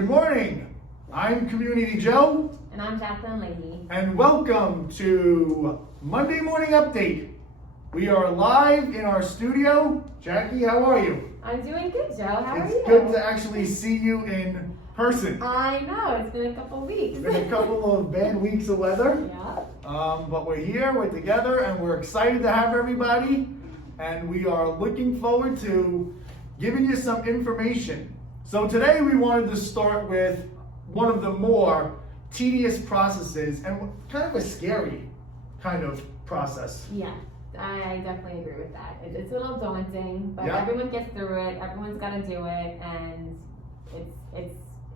Good morning. I'm Community Joe. And I'm Jacqueline Leahy. And welcome to Monday Morning Update. We are live in our studio. Jackie, how are you? I'm doing good, Joe. How are you? It's good to actually see you in person. I know, it's been a couple weeks. It's been a couple of bad weeks of weather. Yeah. But we're here, we're together, and we're excited to have everybody. And we are looking forward to giving you some information. So today we wanted to start with one of the more tedious processes and kind of a scary kind of process. Yeah, I definitely agree with that. It's a little daunting, but Yeah. everyone gets through it. Everyone's got to do it, and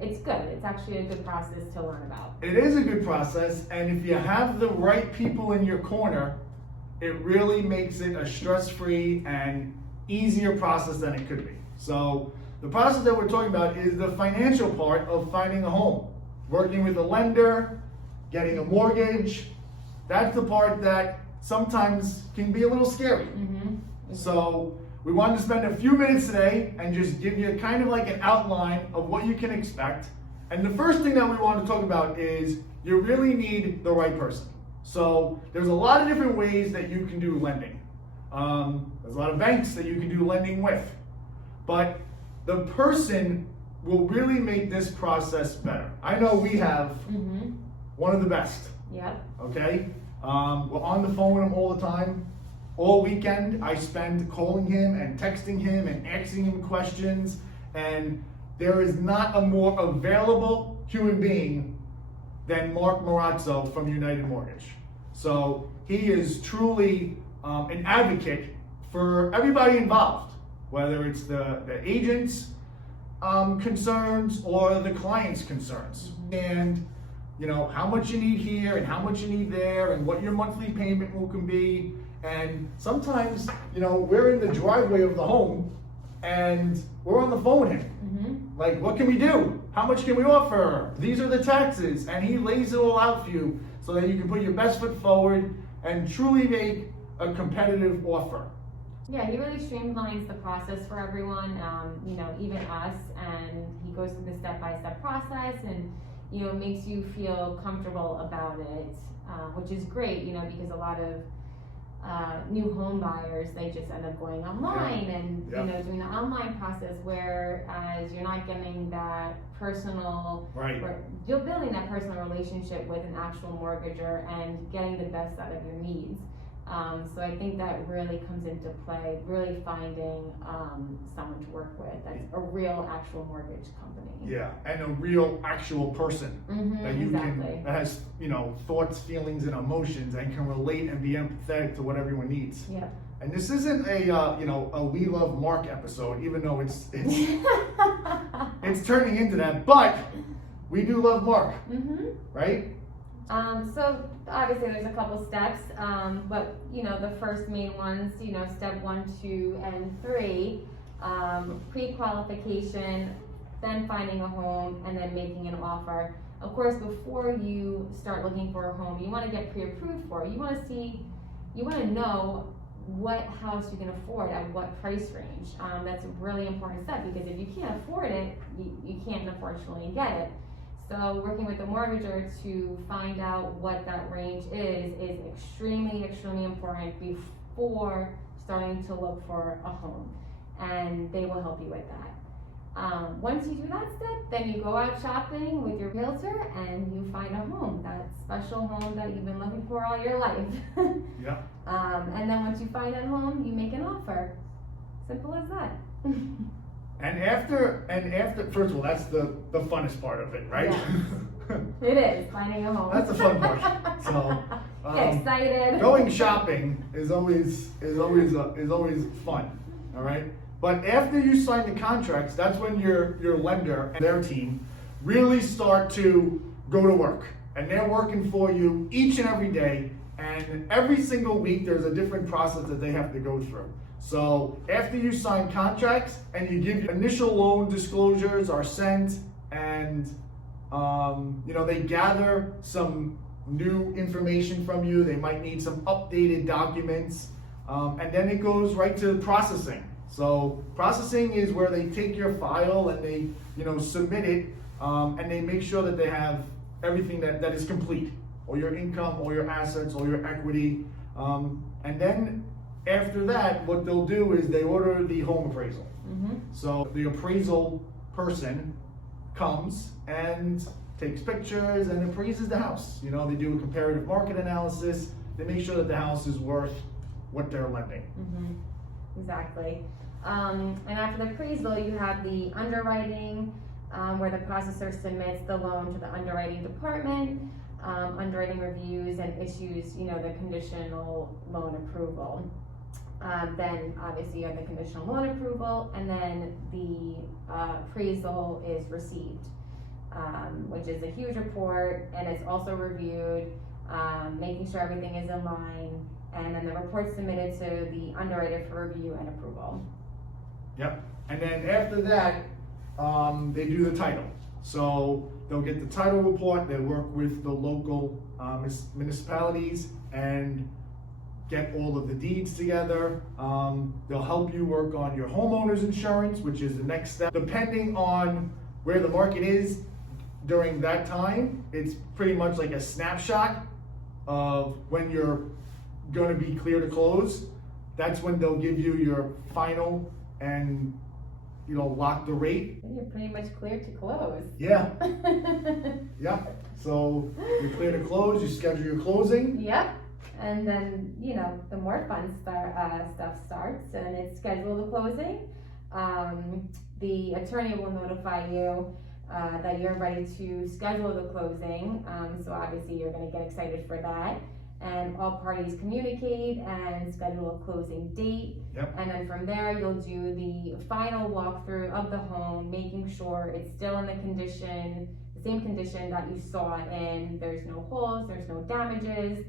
it's good. It's actually a good process to learn about. It is a good process, and if you have the right people in your corner, it really makes it a stress-free and easier process than it could be. So the process that we're talking about is the financial part of finding a home. Working with a lender, getting a mortgage, that's the part that sometimes can be a little scary. Mm-hmm. So we wanted to spend a few minutes today and just give you kind of like an outline of what you can expect. And the first thing that we want to talk about is you really need the right person. So there's a lot of different ways that you can do lending. There's a lot of banks that you can do lending with. But the person will really make this process better. I know we have one of the best. Yep. Okay? We're on the phone with him all the time. All weekend, I spend calling him and texting him and asking him questions. And there is not a more available human being than Marc Marazzo from United Mortgage. So he is truly an advocate for everybody involved, whether it's the agent's concerns or the client's concerns. And you know, how much you need here and how much you need there and what your monthly payment can be. And sometimes, you know, we're in the driveway of the home and we're on the phone with him. Like, what can we do? How much can we offer? These are the taxes. And he lays it all out for you so that you can put your best foot forward and truly make a competitive offer. Yeah, he really streamlines the process for everyone, you know, even us, and he goes through the step-by-step process and, you know, makes you feel comfortable about it, which is great, you know, because a lot of new home buyers, they just end up going online and, you know, doing the online process, whereas you're not getting that personal, you're building that personal relationship with an actual mortgager and getting the best out of your needs. So I think that really comes into play, really finding someone to work with that's a real actual mortgage company. Yeah, and a real actual person that you can, that has, you know, thoughts, feelings, and emotions and can relate and be empathetic to what everyone needs. Yeah. And this isn't a you know, a We Love Marc episode, even though it's it's turning into that, but we do love Marc, right? So obviously there's a couple steps, but you know, the first main ones, you know, step 1, 2, and 3, pre-qualification, then finding a home, and then making an offer. Of course, before you start looking for a home, you want to get pre-approved for it. You want to know what house you can afford at what price range. That's a really important step, because if you can't afford it, you can't unfortunately get it. So working with the mortgager to find out what that range is extremely, extremely important before starting to look for a home. And they will help you with that. Once you do that step, then you go out shopping with your realtor and you find a home, that special home that you've been looking for all your life. Yeah. And then once you find that home, you make an offer. Simple as that. And after, first of all, that's the funnest part of it, right? Yeah. It is, finding a home. That's the fun part. So, get excited. Going shopping is always fun, all right? But after you sign the contracts, that's when your lender and their team really start to go to work. And they're working for you each and every day. And every single week, there's a different process that they have to go through. So after you sign contracts and you give initial loan disclosures are sent, and you know, they gather some new information from you. They might need some updated documents, and then it goes right to processing. So processing is where they take your file and they, you know, submit it and they make sure that they have everything that is complete, all your income, all your assets, all your equity. And then after that, what they'll do is they order the home appraisal. So the appraisal person comes and takes pictures and appraises the house. You know, they do a comparative market analysis. They make sure that the house is worth what they're lending. Exactly. And after the appraisal, you have the underwriting, where the processor submits the loan to the underwriting department. Underwriting reviews and issues, you know, the conditional loan approval. Then obviously you have the conditional loan approval, and then the appraisal is received, which is a huge report, and it's also reviewed, making sure everything is in line, and then the report's submitted to the underwriter for review and approval. Yep. And then after that, they do the title. So they'll get the title report, they work with the local municipalities and get all of the deeds together. They'll help you work on your homeowner's insurance, which is the next step. Depending on where the market is during that time, it's pretty much like a snapshot of when you're gonna be clear to close. That's when they'll give you your final and, you know, lock the rate. You're pretty much clear to close. Yeah. Yeah. So you're clear to close, you schedule your closing. Yep. And then, you know, the more fun stuff starts, and it's schedule the closing. The attorney will notify you that you're ready to schedule the closing. So obviously you're going to get excited for that. And all parties communicate and schedule a closing date. Yep. And then from there, you'll do the final walkthrough of the home, making sure it's still in the condition, the same condition that you saw it in. There's no holes, there's no damages,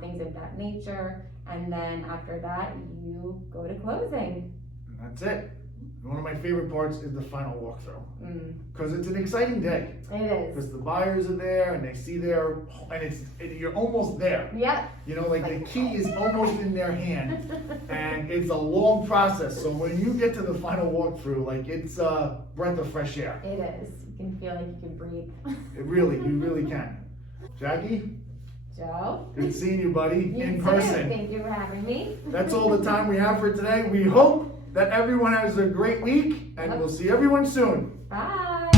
things of that nature. And then after that, you go to closing. And that's it. One of my favorite parts is the final walkthrough, because it's an exciting day. It is. Because the buyers are there and they see their, and you're almost there. Yep. You know, like the key is almost in their hand, and it's a long process. So when you get to the final walkthrough, like it's a breath of fresh air. It is. You can feel like you can breathe. You really can. Jackie, Joe. good seeing you, buddy, You in too. person. Thank you for having me. That's all the time we have for today. We hope that everyone has a great week, and we'll see everyone soon. Bye.